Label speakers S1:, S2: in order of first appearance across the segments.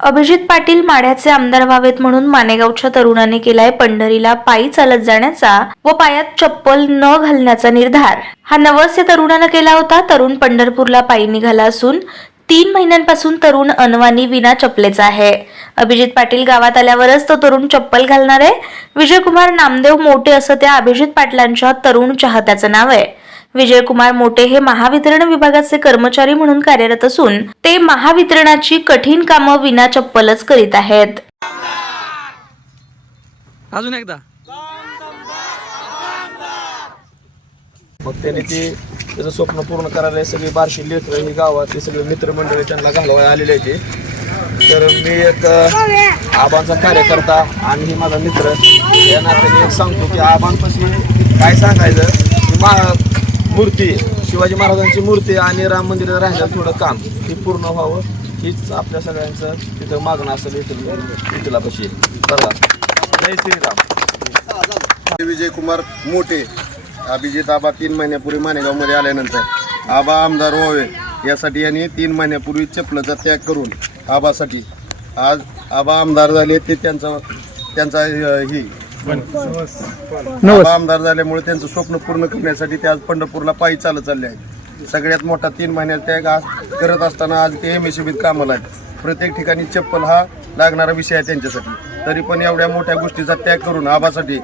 S1: अभिजित पाटील माढ्याचे आमदार व्हावेत म्हणून मानेगावच्या तरुणाने केलाय पंढरीला पायी चालत जाण्याचा व पायात चप्पल न घालण्याचा निर्धार. हा नवस या तरुणानं केला होता. तरुण पंढरपूरला पायी निघाला असून तीन महिन्यांपासून तरुण अनवानी विना चपलेचा आहे. अभिजित पाटील गावात आल्यावरच तो तरुण चप्पल घालणार आहे. विजयकुमार नामदेव मोठे असं त्या अभिजित पाटलांच्या तरुण चाहत्याचं नाव आहे. विजयकुमार मोटे हे महावितरण विभागाचे कर्मचारी म्हणून कार्यरत असून ते महावितरणाची कठीण कामं विना चप्पलच करीत आहेत.
S2: अजून एकदा.
S3: मग त्यांनी ते त्याचं स्वप्न पूर्ण करायला सगळी बारशी लेकरं ही गावातले सगळे मित्रमंडळी त्यांना घालवायला आलेले आहे तर मी एक आबांचा कार्यकर्ता आणि ही माझा मित्र या नात्याने एक सांगतो की आबांपाशी काय सांगायचं की मा मूर्ती शिवाजी महाराजांची मूर्ती आणि राम मंदिरात राहिलेलं थोडं काम हे पूर्ण व्हावं हीच आपल्या सगळ्यांचं तिथं मागणं असेल इथला इथलापाशी. बघा जय श्रीराम.
S4: विजयकुमार मोठे अभिजित आबा तीन महिन्यापूर्वी मानेगावमध्ये आल्यानंतर. आबा आमदार व्हावे यासाठी यांनी तीन महिन्यापूर्वी चपलाचा त्याग करून आबासाठी. आज आबा आमदार झाले ते त्यांचा त्यांचा ही ही आमदार झाल्यामुळे त्यांचं स्वप्न पूर्ण करण्यासाठी ते आज पंढरपूरला पायी चालत चालले आहेत. सगळ्यात मोठा तीन महिन्यात त्याग आज करत असताना आज ते एम एस कामाला आहेत. प्रत्येक ठिकाणी चप्पल हा लागणारा विषय आहे त्यांच्यासाठी. तरी पण एवढ्या मोठ्या गोष्टीचा त्याग करून आबासाठी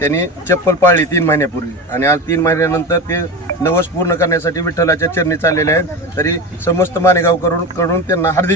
S4: त्यांनी चप्पल पाळली तीन महिन्यापूर्वी. आणि आज तीन महिन्यानंतर ते नवस पूर्ण करण्यासाठी विठ्ठलाच्या चरणी चाललेले आहेत. तरी समस्त मानेगावकरून कडून त्यांना हार्दिक